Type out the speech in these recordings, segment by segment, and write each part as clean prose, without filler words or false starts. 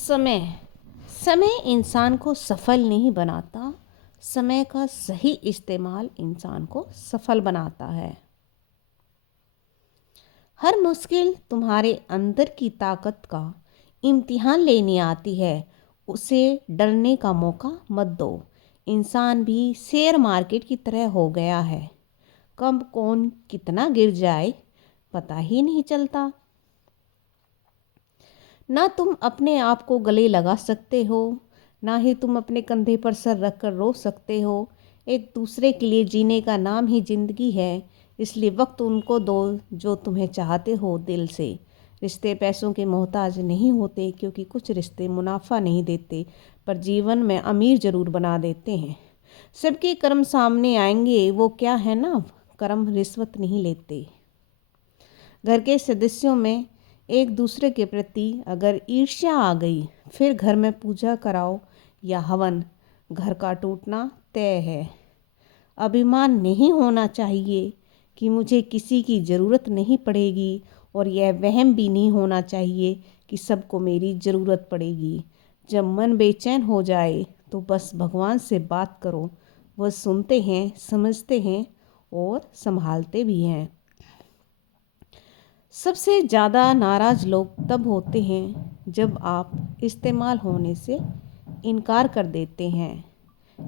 समय समय इंसान को सफल नहीं बनाता। समय का सही इस्तेमाल इंसान को सफल बनाता है। हर मुश्किल तुम्हारे अंदर की ताकत का इम्तिहान लेने आती है। उसे डरने का मौका मत दो। इंसान भी शेयर मार्केट की तरह हो गया है। कब कौन कितना गिर जाए पता ही नहीं चलता। ना तुम अपने आप को गले लगा सकते हो, ना ही तुम अपने कंधे पर सर रख कर रो सकते हो। एक दूसरे के लिए जीने का नाम ही जिंदगी है। इसलिए वक्त उनको दो जो तुम्हें चाहते हो दिल से। रिश्ते पैसों के मोहताज नहीं होते, क्योंकि कुछ रिश्ते मुनाफा नहीं देते पर जीवन में अमीर ज़रूर बना देते हैं। सबके कर्म सामने आएंगे, वो क्या है ना, कर्म रिश्वत नहीं लेते। घर के सदस्यों में एक दूसरे के प्रति अगर ईर्ष्या आ गई, फिर घर में पूजा कराओ या हवन, घर का टूटना तय है। अभिमान नहीं होना चाहिए कि मुझे किसी की ज़रूरत नहीं पड़ेगी, और यह वहम भी नहीं होना चाहिए कि सबको मेरी ज़रूरत पड़ेगी। जब मन बेचैन हो जाए तो बस भगवान से बात करो। वह सुनते हैं, समझते हैं और संभालते भी हैं। सबसे ज़्यादा नाराज़ लोग तब होते हैं जब आप इस्तेमाल होने से इनकार कर देते हैं।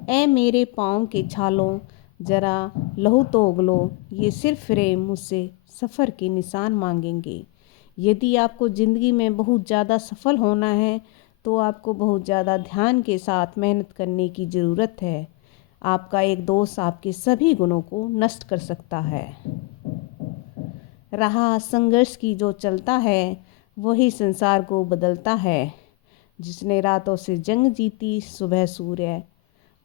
ऐ मेरे पाँव के छालों, ज़रा लहू तो उगलो, ये सिर्फ रे मुझसे सफ़र के निशान मांगेंगे। यदि आपको ज़िंदगी में बहुत ज़्यादा सफल होना है तो आपको बहुत ज़्यादा ध्यान के साथ मेहनत करने की ज़रूरत है। आपका एक दोस्त आपके सभी गुणों को नष्ट कर सकता है। राह संघर्ष की जो चलता है वही संसार को बदलता है। जिसने रातों से जंग जीती, सुबह सूर्य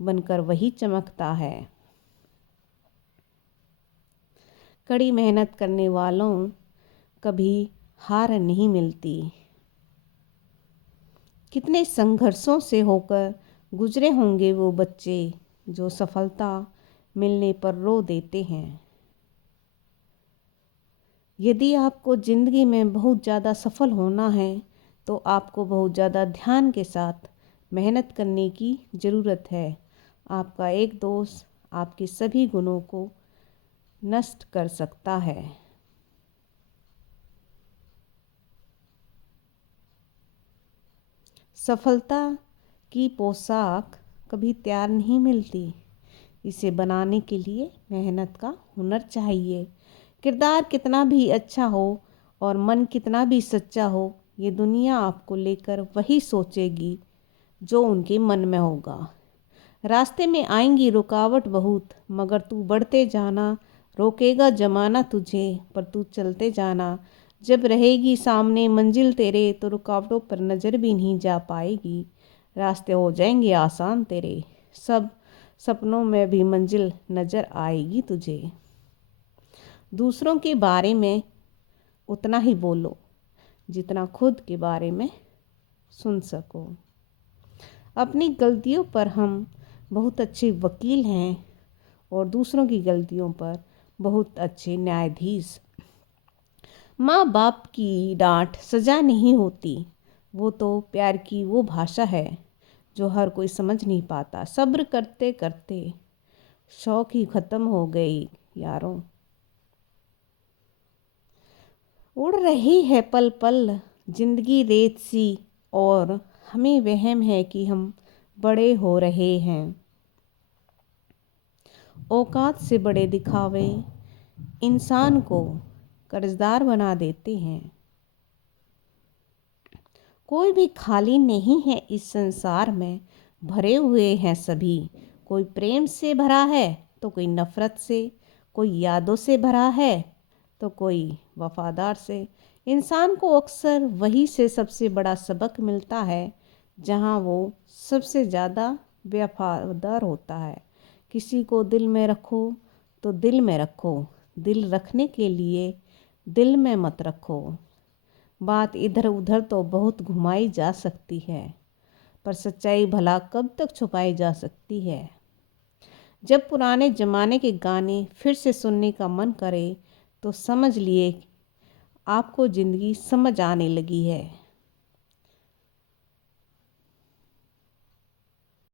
बनकर वही चमकता है। कड़ी मेहनत करने वालों कभी हार नहीं मिलती। कितने संघर्षों से होकर गुजरे होंगे वो बच्चे जो सफलता मिलने पर रो देते हैं। यदि आपको ज़िंदगी में बहुत ज़्यादा सफल होना है तो आपको बहुत ज़्यादा ध्यान के साथ मेहनत करने की ज़रूरत है। आपका एक दोस्त आपके सभी गुणों को नष्ट कर सकता है। सफलता की पोशाक कभी तैयार नहीं मिलती। इसे बनाने के लिए मेहनत का हुनर चाहिए। किरदार कितना भी अच्छा हो और मन कितना भी सच्चा हो, ये दुनिया आपको लेकर वही सोचेगी जो उनके मन में होगा। रास्ते में आएंगी रुकावट बहुत, मगर तू बढ़ते जाना। रोकेगा जमाना तुझे पर तू चलते जाना। जब रहेगी सामने मंजिल तेरे तो रुकावटों पर नज़र भी नहीं जा पाएगी। रास्ते हो जाएंगे आसान तेरे, सब सपनों में भी मंजिल नज़र आएगी तुझे। दूसरों के बारे में उतना ही बोलो जितना खुद के बारे में सुन सको। अपनी गलतियों पर हम बहुत अच्छे वकील हैं और दूसरों की गलतियों पर बहुत अच्छे न्यायाधीश। माँ बाप की डांट सज़ा नहीं होती, वो तो प्यार की वो भाषा है जो हर कोई समझ नहीं पाता। सब्र करते करते शौक ही ख़त्म हो गई यारों। उड़ रही है पल पल जिंदगी रेत सी, और हमें वहम है कि हम बड़े हो रहे हैं। औकात से बड़े दिखावे इंसान को कर्जदार बना देते हैं। कोई भी खाली नहीं है इस संसार में, भरे हुए हैं सभी। कोई प्रेम से भरा है तो कोई नफ़रत से, कोई यादों से भरा है तो कोई वफादार से। इंसान को अक्सर वही से सबसे बड़ा सबक मिलता है जहाँ वो सबसे ज़्यादा वफादार होता है। किसी को दिल में रखो तो दिल में रखो, दिल रखने के लिए दिल में मत रखो। बात इधर उधर तो बहुत घुमाई जा सकती है, पर सच्चाई भला कब तक छुपाई जा सकती है। जब पुराने ज़माने के गाने फिर से सुनने का मन करे तो समझ लिए आपको ज़िंदगी समझ आने लगी है।